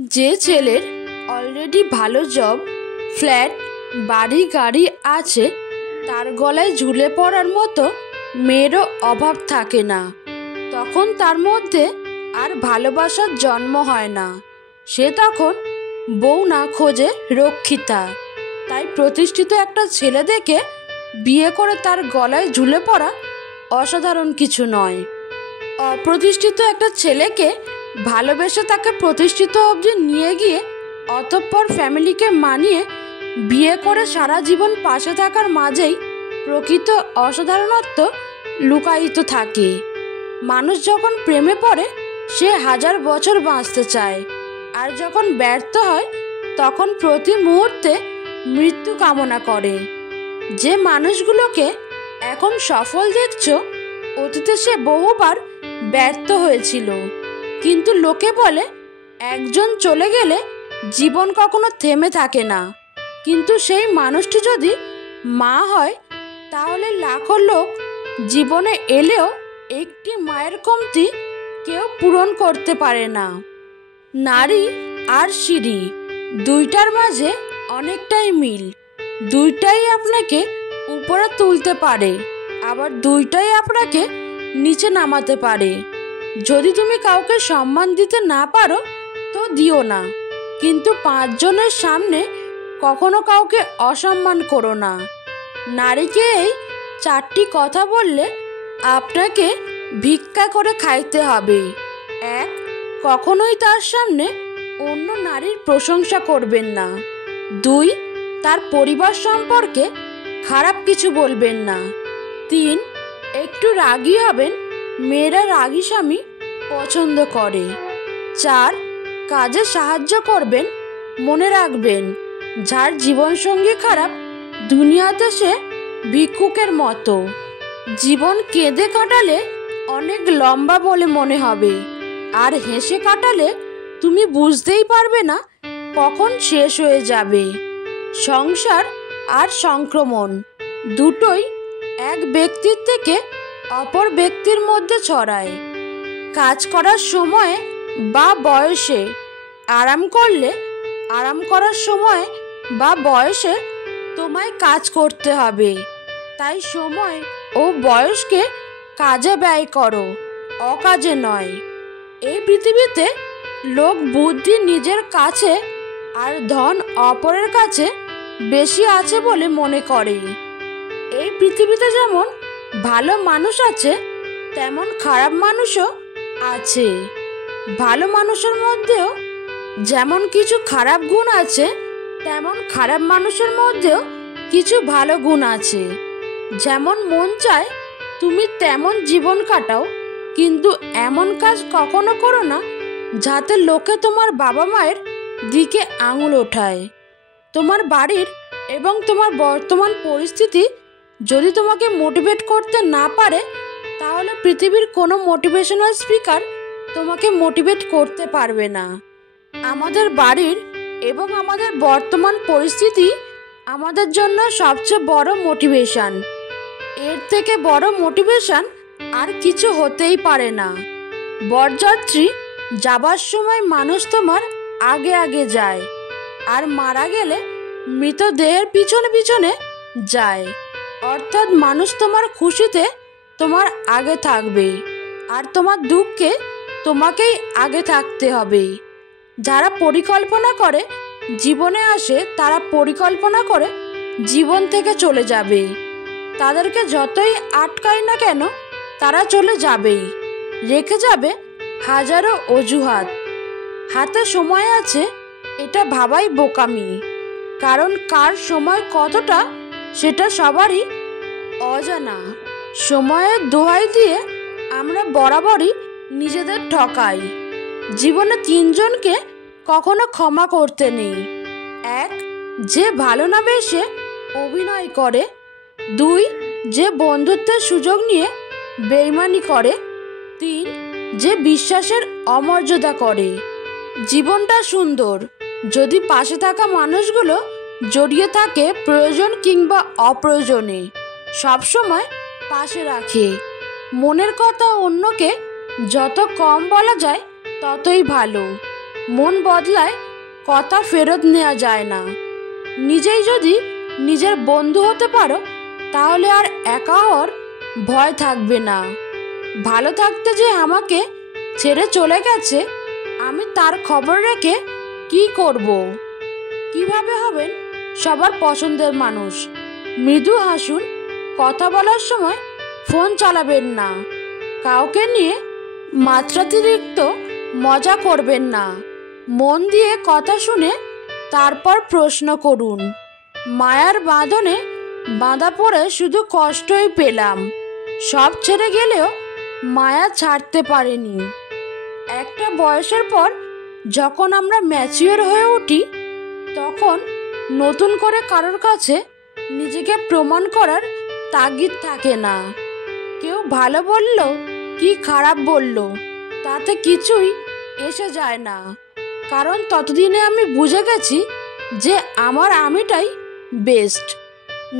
যে ছেলের অলরেডি ভালো জব, ফ্ল্যাট, বাড়ি গাড়ি আছে, তার গলায় ঝুলে পড়ার মতো মেয়েরও অভাব থাকে না। তখন তার মধ্যে আর ভালোবাসার জন্ম হয় না। সে তখন বউ না খোঁজে রক্ষিতা। তাই প্রতিষ্ঠিত একটা ছেলে দেখে বিয়ে করে তার গলায় ঝুলে পড়া অসাধারণ কিছু নয়। অপ্রতিষ্ঠিত একটা ছেলেকে ভালোবেসে তাকে প্রতিষ্ঠিত অবধি নিয়ে গিয়ে অতঃপর ফ্যামিলিকে মানিয়ে বিয়ে করে সারা জীবন পাশে থাকার মাঝেই প্রকৃত অসাধারণত্ব লুকায়িত থাকে। মানুষ যখন প্রেমে পড়ে সে 1000 বছর বাঁচতে চায়, আর যখন ব্যর্থ হয় তখন প্রতি মুহূর্তে মৃত্যু কামনা করে। যে মানুষগুলোকে এখন সফল দেখছো, অতীতে সে বহুবার ব্যর্থ হয়েছিল। কিন্তু লোকে বলে একজন চলে গেলে জীবন কখনো থেমে থাকে না। কিন্তু সেই মানুষটি যদি মা হয়, তাহলে লাখো লোক জীবনে এলেও একটি মায়ের কমতি কেউ পূরণ করতে পারে না। নারী আর সিঁড়ি দুইটার মাঝে অনেকটাই মিল। দুইটাই আপনাকে উপরে তুলতে পারে, আবার দুইটাই আপনাকে নিচে নামাতে পারে। যদি তুমি কাউকে সম্মান দিতে না পারো তো দিও না, কিন্তু 5 জনের সামনে কখনো কাউকে অসম্মান করো না। নারীকে এই 4টি কথা বললে আপনাকে ভিক্ষা করে খাইতে হবে। 1. কখনোই তার সামনে অন্য নারীর প্রশংসা করবেন না। 2. তার পরিবার সম্পর্কে খারাপ কিছু বলবেন না। 3. একটু রাগী হবেন, মেয়েরা রাগী স্বামী পছন্দ করে। 4. কাজে সাহায্য করবেন, মনে রাখবেন যার জীবনসঙ্গী খারাপ দুনিয়াতে সে ভিক্ষুকের মতো। জীবন কেঁদে কাটালে অনেক লম্বা বলে মনে হবে, আর হেসে কাটালে তুমি বুঝতেই পারবে না কখন শেষ হয়ে যাবে। সংসার আর সংক্রমণ দুটোই এক ব্যক্তির থেকে অপর ব্যক্তির মধ্যে ছড়ায়। কাজ করার সময়ে বা বয়সে আরাম করলে আরাম করার সময় বা বয়সে তোমায় কাজ করতে হবে। তাই সময় ও বয়সকে কাজে ব্যয় করো, অকাজে নয়। এই পৃথিবীতে লোক বুদ্ধি নিজের কাছে আর ধন অপরের কাছে বেশি আছে বলে মনে করে। এই পৃথিবীতে যেমন ভালো মানুষ আছে, তেমন খারাপ মানুষও আছে। ভালো মানুষের মধ্যেও যেমন কিছু খারাপ গুণ আছে, তেমন খারাপ মানুষের মধ্যেও কিছু ভালো গুণ আছে। যেমন মন চায় তুমি তেমন জীবন কাটাও, কিন্তু এমন কাজ কখনো করো না যাতে লোকে তোমার বাবা মায়ের দিকে আঙুল ওঠায়। তোমার বাড়ির এবং তোমার বর্তমান পরিস্থিতি যদি তোমাকে মোটিভেট করতে না পারে, তাহলে পৃথিবীর কোনো মোটিভেশনাল স্পিকার তোমাকে মোটিভেট করতে পারবে না। আমাদের বাড়ির এবং আমাদের বর্তমান পরিস্থিতি আমাদের জন্য সবচেয়ে বড় মোটিভেশন। এর থেকে বড় মোটিভেশন আর কিছু হতেই পারে না। বরযাত্রী যাবার সময় মানুষ তোমার আগে আগে যায়, আর মারা গেলে মৃতদেহের পিছনে পিছনে যায়। অর্থাৎ মানুষ তোমার খুশিতে তোমার আগে থাকবে, আর তোমার দুঃখে তোমাকেই আগে থাকতে হবে। যারা পরিকল্পনা করে জীবনে আসে, তারা পরিকল্পনা করে জীবন থেকে চলে যাবে। তাদেরকে যতই আটকায় না কেন, তারা চলে যাবেই, রেখে যাবে হাজারো অজুহাত। হাতে সময় আছে এটা ভাবাই বোকামি, কারণ কার সময় কতটা সেটা সবারই অজানা। সময়ের দোহাই দিয়ে আমরা বরাবরই নিজেদের ঠকাই। জীবনে 3 জনকে কখনো ক্ষমা করতে নেই। 1. যে ভালো না বেসে অভিনয় করে। 2. যে বন্ধুত্বের সুযোগ নিয়ে বেইমানি করে। 3. যে বিশ্বাসের অমর্যাদা করে। জীবনটা সুন্দর যদি পাশে থাকা মানুষগুলো জড়িয়ে থাকে প্রয়োজন কিংবা অপ্রয়োজনে, সবসময় পাশে রাখে। মনের কথা অন্যকে যত কম বলা যায় ততই ভালো। মন বদলায়, কথা ফেরত নেওয়া যায় না। নিজেই যদি নিজের বন্ধু হতে পারো তাহলে আর একা হওয়ার ভয় থাকবে না। ভালো থাকতে যে আমাকে ছেড়ে চলে গেছে, আমি তার খবর রেখে কি করব? কিভাবে হবেন সবার পছন্দের মানুষ? মৃদু হাসুন, কথা বলার সময় ফোন চালাবেন না, কাউকে নিয়ে মাত্রাতিরিক্ত মজা করবেন না, মন দিয়ে কথা শুনে তারপর প্রশ্ন করুন। মায়ার বাঁধনে বাঁধা পড়ে শুধু কষ্টই পেলাম, সব ছেড়ে গেলেও মায়া ছাড়তে পারেনি। একটা বয়সের পর যখন আমরা ম্যাচিওর হয়ে উঠি, তখন নতুন করে কারোর কাছে নিজেকে প্রমাণ করার তাগিদ থাকে না। কেউ ভালো বলল কি খারাপ বলল তাতে কিছুই এসে যায় না, কারণ ততদিনে আমি বুঝে গেছি যে আমার আমিটাই বেস্ট।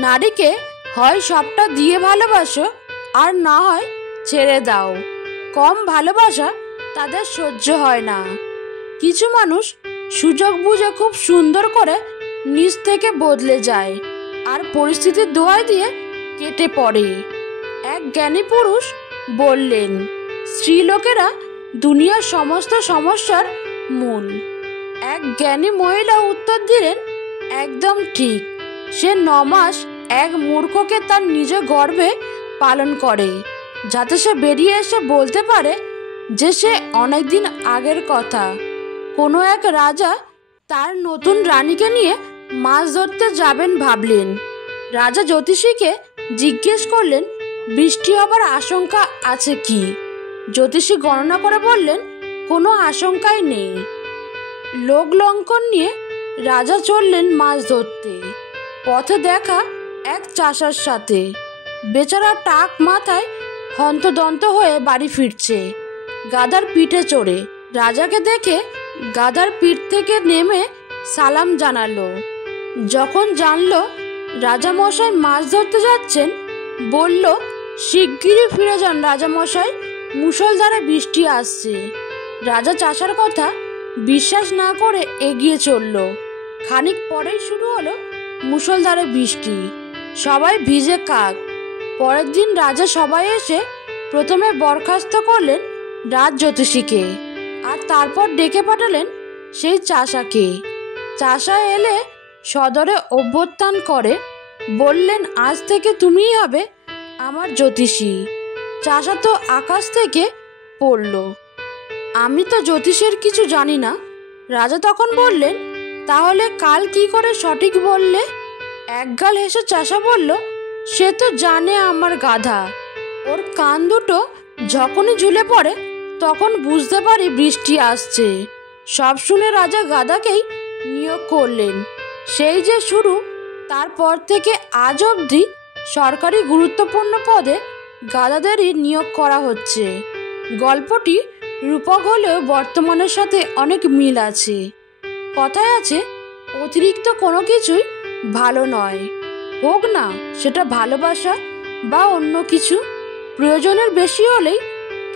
নারীকে হয় সবটা দিয়ে ভালোবাসো, আর না হয় ছেড়ে দাও। কম ভালোবাসা তাদের সহ্য হয় না। কিছু মানুষ সুযোগ বুঝে খুব সুন্দর করে নিজ থেকে বদলে যায়, আর পরিস্থিতির দোহাই দিয়ে কেটে পড়ে। এক জ্ঞানী পুরুষ বললেন, স্ত্রীলোকেরা দুনিয়ার সমস্ত সমস্যার মূল। এক জ্ঞানী মহিলা উত্তর দিলেন, একদম ঠিক। সে 9 মাস এক মূর্খকে তার নিজ গর্ভে পালন করে, যাতে সে বেরিয়ে এসে বলতে পারে যে সে অনেকদিন আগের কথা। কোনো এক রাজা তার নতুন রানীকে নিয়ে মাছ ধরতে যাবেন ভাবলেন। রাজা জ্যোতিষীকে জিজ্ঞেস করলেন, বৃষ্টি হবার আশঙ্কা আছে কি? জ্যোতিষী গণনা করে বললেন, কোনো আশঙ্কাই নেই। লোক লঙ্কন নিয়ে রাজা চললেন মাছ ধরতে। পথে দেখা এক চাষার সাথে। বেচারা টাক মাথায় হন্তদন্ত হয়ে বাড়ি ফিরছে, গাধার পিঠে চড়ে। রাজাকে দেখে গাধার পিঠ থেকে নেমে সালাম জানালো। যখন জানলো রাজামশাই মাছ ধরতে যাচ্ছেন, বলল, শিগগিরই ফিরে যান রাজামশাই, মুষলধারে বৃষ্টি আসছে। রাজা চাষার কথা বিশ্বাস না করে এগিয়ে চলল। খানিক পরেই শুরু হলো মুষলধারে বৃষ্টি। সবাই ভিজে কাক। পরের দিন রাজা সবাই এসে প্রথমে বরখাস্ত করলেন রাজ জ্যোতিষীকে, আর তারপর ডেকে পাঠালেন সেই চাষাকে। চাষা এলে সদরে অভ্যর্থনা করে বললেন, আজ থেকে তুমিই হবে আমার জ্যোতিষী। চাষা তো আকাশ থেকে পড়ল, আমি তো জ্যোতিষের কিছু জানি না। রাজা তখন বললেন, তাহলে কাল কি করে সঠিক বললে? একগাল হেসে চাষা বলল, সে তো জানে আমার গাধা। ওর কান দুটো যখনই ঝুলে পড়ে তখন বুঝতে পারি বৃষ্টি আসছে। সব শুনে রাজা গাধাকেই নিয়োগ করলেন। সেই যে শুরু, তারপর থেকে আজ অবধি সরকারি গুরুত্বপূর্ণ পদে গাধাদেরই নিয়োগ করা হচ্ছে। গল্পটি রূপক হলেও বর্তমানের সাথে অনেক মিল আছে। কথায় আছে, অতিরিক্ত কোনো কিছুই ভালো নয়, হোক না সেটা ভালোবাসা বা অন্য কিছু। প্রয়োজনের বেশি হলেই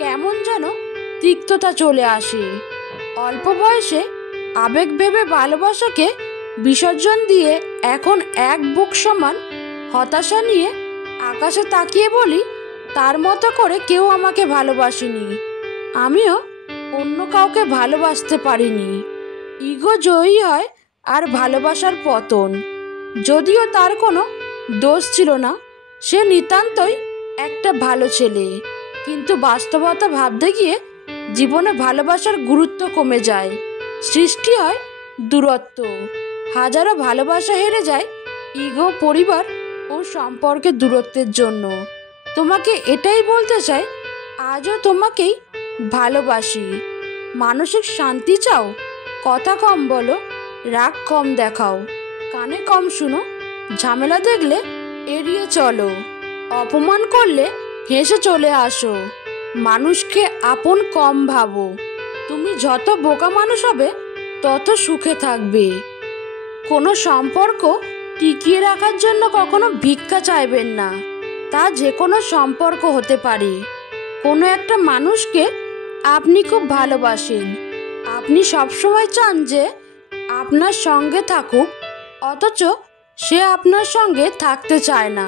কেমন যেন তিক্ততা চলে আসে। অল্প বয়সে আবেগ ভেবে ভালোবাসাকে বিসর্জন দিয়ে এখন এক বুক সমান হতাশা নিয়ে আকাশে তাকিয়ে বলি, তার মতো করে কেউ আমাকে ভালোবাসেনি, আমিও অন্য কাউকে ভালোবাসতে পারিনি। ইগো জয়ী হয় আর ভালোবাসার পতন। যদিও তার কোনো দোষ ছিল না, সে নিতান্তই একটা ভালো ছেলে, কিন্তু বাস্তবতা ভাবতে গিয়ে জীবনে ভালোবাসার গুরুত্ব কমে যায়, সৃষ্টি হয় দূরত্ব। হাজারো ভালোবাসা হেরে যায় ইগো, পরিবার ও সম্পর্কের দূরত্বের জন্য। তোমাকে এটাই বলতে চাই, আজও তোমাকেই ভালোবাসি। মানসিক শান্তি চাও? কথা কম বলো, রাগ কম দেখাও, কানে কম শুনো, ঝামেলা দেখলে এড়িয়ে চলো, অপমান করলে হেসে চলে আসো, মানুষকে আপন কম ভাবো। তুমি যত বোকা মানুষ হবে তত সুখে থাকবে। কোনো সম্পর্ক টিকিয়ে রাখার জন্য কখনো ভিক্ষা চাইবেন না, তা যে কোনো সম্পর্ক হতে পারে। কোনো একটা মানুষকে আপনি খুব ভালোবাসেন, আপনি সবসময় চান যে আপনার সঙ্গে থাকুক, অথচ সে আপনার সঙ্গে থাকতে চায় না।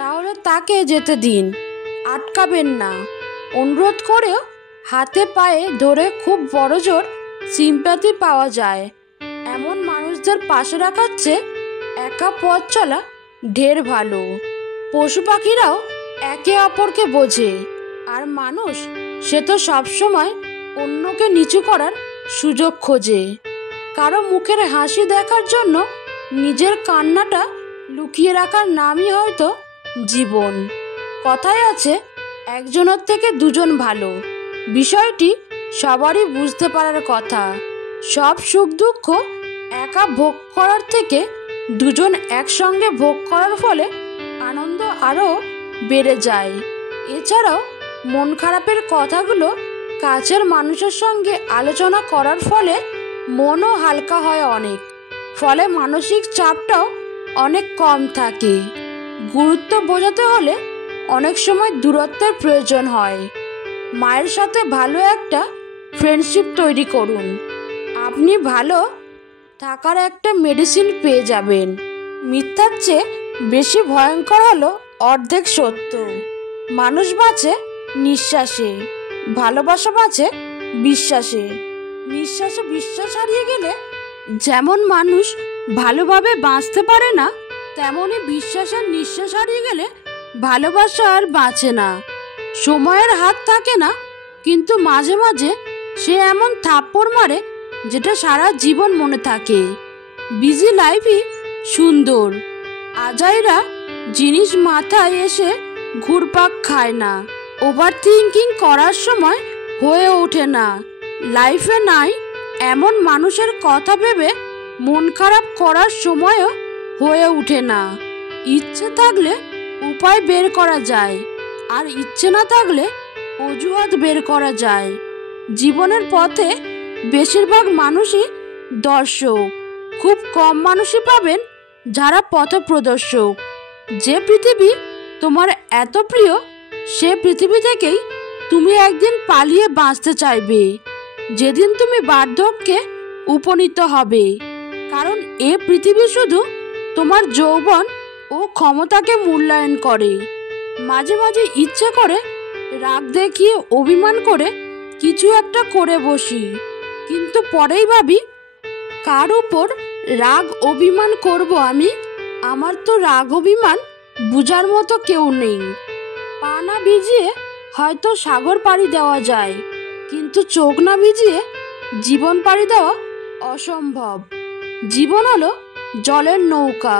তাহলে তাকে যেতে দিন, আটকাবেন না। অনুরোধ করেও হাতে পায়ে ধরে খুব বড় জোর সিম্প্যাথি পাওয়া যায়। এমন মানুষদের পাশে রাখার চেয়ে একা পথ চলা ঢের ভালো। পশু পাখিরাও একে অপরকে বোঝে, আর মানুষ সে তো সবসময় অন্যকে নিচু করার সুযোগ খোঁজে। কারো মুখের হাসি দেখার জন্য নিজের কান্নাটা লুকিয়ে রাখার নামই হয়তো জীবন। কথায় আছে, একজনের থেকে দুজন ভালো। বিষয়টি সবারই বুঝতে পারার কথা। সব সুখ দুঃখ একা ভোগ করার থেকে দুজন একসঙ্গে ভোগ করার ফলে আনন্দ আরও বেড়ে যায়। এছাড়াও মন খারাপের কথাগুলো কাছের মানুষের সঙ্গে আলোচনা করার ফলে মনও হালকা হয় অনেক, ফলে মানসিক চাপটাও অনেক কম থাকে। গুরুত্ব বোঝাতে হলে অনেক সময় দূরত্বের প্রয়োজন হয়। মায়ের সাথে ভালো একটা ফ্রেন্ডশিপ তৈরি করুন, আপনি ভালো থাকার একটা মেডিসিন পেয়ে যাবেন। মিথ্যার চেয়ে বেশি ভয়ঙ্কর হলো অর্ধেক সত্য। মানুষ বাঁচে নিঃশ্বাসে, ভালোবাসা বাঁচে বিশ্বাসে। নিঃশ্বাসে বিশ্বাস হারিয়ে গেলে যেমন মানুষ ভালোভাবে বাঁচতে পারে না, তেমনি বিশ্বাসের নিঃশ্বাস হারিয়ে গেলে ভালোবাসা আর বাঁচে না। সময়ের হাত থাকে না, কিন্তু মাঝে মাঝে সে এমন থাপ্পড় মারে যেটা সারা জীবন মনে থাকে। বিজি লাইফই সুন্দর। আজাইরা জিনিস মাথায় এসে ঘুরপাক খায় না। ওভার থিঙ্কিং করার সময় হয়ে ওঠে না। লাইফে নাই এমন মানুষের কথা ভেবে মন খারাপ করার সময়ও হয়ে ওঠে না। ইচ্ছে থাকলে উপায় বের করা যায়, আর ইচ্ছে না থাকলে অজুহাত বের করা যায়। জীবনের পথে বেশিরভাগ মানুষই দর্শক, খুব কম মানুষই পাবেন যারা পথপ্রদর্শক। যে পৃথিবী তোমার এত প্রিয়, সে পৃথিবী থেকেই তুমি একদিন পালিয়ে বাঁচতে চাইবে, যেদিন তুমি বার্ধক্যে উপনীত হবে। কারণ এ পৃথিবী শুধু তোমার যৌবন ও ক্ষমতাকে মূল্যায়ন করে। মাঝে মাঝে ইচ্ছে করে রাগ দেখিয়ে অভিমান করে কিছু একটা করে বসি, কিন্তু পরেই ভাবি কার উপর রাগ অভিমান করব আমি? আমার তো রাগ অভিমান বুঝার মতো কেউ নেই। পা না ভিজিয়ে হয়তো সাগর পাড়ি দেওয়া যায়, কিন্তু চোখ না ভিজিয়ে জীবন পাড়ি দেওয়া অসম্ভব। জীবন হলো জলের নৌকা,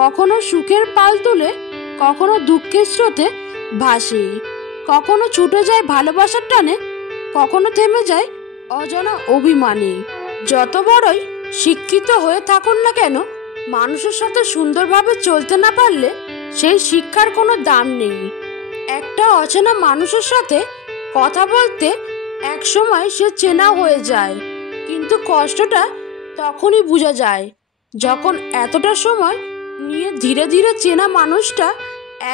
কখনো সুখের পাল তুলে, কখনো দুঃখের স্রোতে ভাসে, কখনো ছুটে যায় ভালোবাসার টানে, কখনো থেমে যায় অজানা অভিমানে। যত বড়ই শিক্ষিত হয়ে থাকুন না কেন, মানুষের সাথে সুন্দরভাবে চলতে না পারলে সেই শিক্ষার কোনো দাম নেই। একটা অচেনা মানুষের সাথে কথা বলতে এক সময় সে চেনা হয়ে যায়, কিন্তু কষ্টটা তখনই বোঝা যায় যখন এতটা সময় নিয়ে ধীরে ধীরে চেনা মানুষটা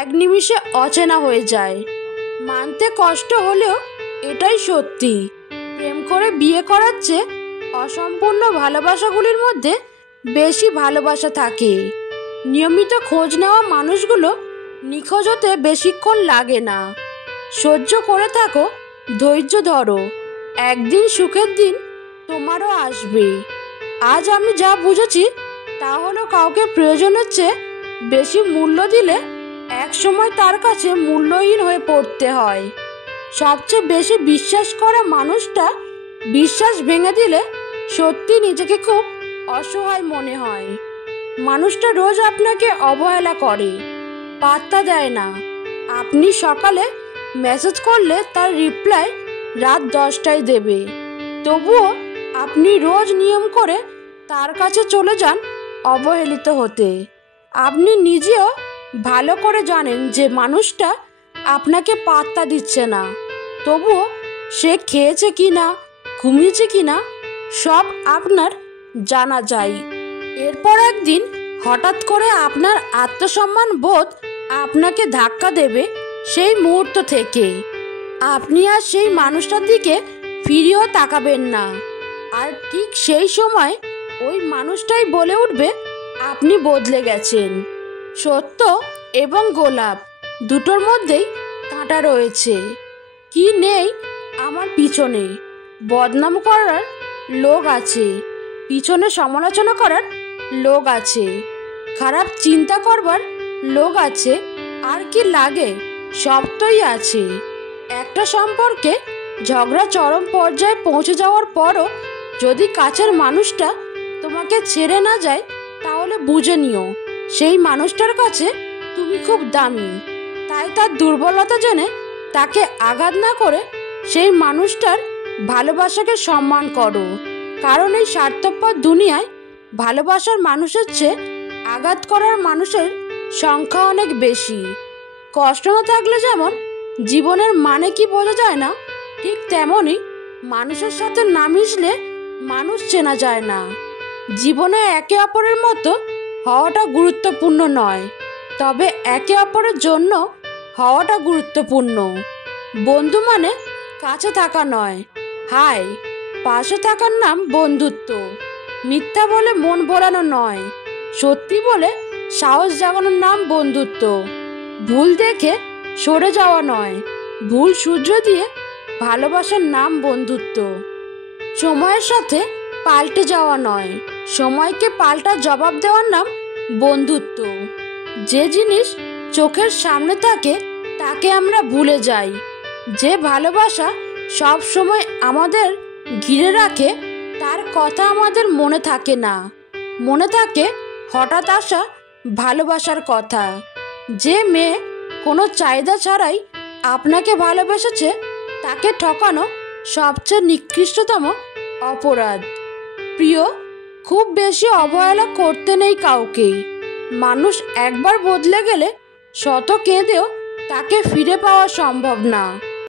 এক নিমিষে অচেনা হয়ে যায়। মানতে কষ্ট হলেও এটাই সত্যি। প্রেম করে বিয়ে করার চেয়ে অসম্পূর্ণ ভালোবাসাগুলির মধ্যে বেশি ভালোবাসা থাকে। নিয়মিত খোঁজ নেওয়া মানুষগুলো নিখোঁজ হতে বেশিক্ষণ লাগে না। সহ্য করে থাকো, ধৈর্য ধরো, একদিন সুখের দিন তোমারও আসবে। আজ আমি যা বুঝেছি তা হলো, কাউকে প্রয়োজনের চেয়ে বেশি মূল্য দিলে এক সময় তার কাছে মূল্যহীন হয়ে পড়তে হয়। সবচেয়ে বেশি বিশ্বাস করা মানুষটা বিশ্বাস ভেঙে দিলে সত্যি নিজেকে খুব অসহায় মনে হয়। মানুষটা রোজ আপনাকে অবহেলা করে, পাত্তা দেয় না। আপনি সকালে মেসেজ করলে তার রিপ্লাই রাত 10টায় দেবে, তবুও আপনি রোজ নিয়ম করে তার কাছে চলে যান অবহেলিত হতে। আপনি নিজেও ভালো করে জানেন যে মানুষটা আপনাকে পাত্তা দিচ্ছে না, তবুও সে খেয়েছে কিনা, ঘুমিয়েছে কিনা সব আপনার জানা যায়। এরপর একদিন হঠাৎ করে আপনার আত্মসম্মান বোধ আপনাকে ধাক্কা দেবে সেই মুহূর্ত থেকে। আপনি আর সেই মানুষটার দিকে ফিরেও তাকাবেন না। আর ঠিক সেই সময় ওই মানুষটাই বলে উঠবে আপনি বদলে গেছেন। সত্য এবং গোলাপ দুটোর মধ্যেই কাঁটা রয়েছে। কি নেই আমার পিছনে? বদনাম করার লোক আছে, পিছনে সমালোচনা করার লোক আছে, খারাপ চিন্তা করবার লোক আছে, আর কি লাগে? সবটাই আছে। একটা সম্পর্কে ঝগড়া চরম পর্যায়ে পৌঁছে যাওয়ার পরও যদি কাছের মানুষটা তোমাকে ছেড়ে না যায়, তাহলে বুঝে নিও সেই মানুষটার কাছে তুমি খুব দামি। তাই তার দুর্বলতা জেনে তাকে আঘাত না করে সেই মানুষটার ভালোবাসাকে সম্মান করো। কারণ এই স্বার্থপর দুনিয়ায় ভালোবাসার মানুষের চেয়ে আঘাত করার মানুষের সংখ্যা অনেক বেশি। কষ্ট না থাকলে যেমন জীবনের মানে কি বোঝা যায় না, ঠিক তেমনই মানুষের সাথে না মিশলে মানুষ চেনা যায় না। জীবনে একে অপরের মতো হওয়াটা গুরুত্বপূর্ণ নয়, তবে একে অপরের জন্য হওয়াটা গুরুত্বপূর্ণ। বন্ধু মানে কাছে থাকা নয়, হায় পাশে থাকার নাম বন্ধুত্ব। মিথ্যা বলে মন ভোলানো নয়, সত্যি বলে সাহস জাগানোর নাম বন্ধুত্ব। ভুল দেখে সরে যাওয়া নয়, ভুল শুধরে দিয়ে ভালোবাসার নাম বন্ধুত্ব। সময়ের সাথে পাল্টে যাওয়া নয়, সময়কে পাল্টা জবাব দেওয়ার নাম বন্ধুত্ব। যে জিনিস চোখের সামনে থাকে তাকে আমরা ভুলে যাই। যে ভালোবাসা সব সময় আমাদের ঘিরে রাখে তার কথা আমাদের মনে থাকে না। মনে থাকে হঠাৎ আসা ভালোবাসার কথা। যে মেয়ে কোনো চাহিদা ছাড়াই আপনাকে ভালোবেসেছে তাকে ঠকানো সবচেয়ে নিকৃষ্টতম অপরাধ। প্রিয়, খুব বেশি অবহেলা করতে নেই কাউকে। মানুষ একবার বদলে গেলে শত কেঁদেও তাকে ফিরে পাওয়া সম্ভব না।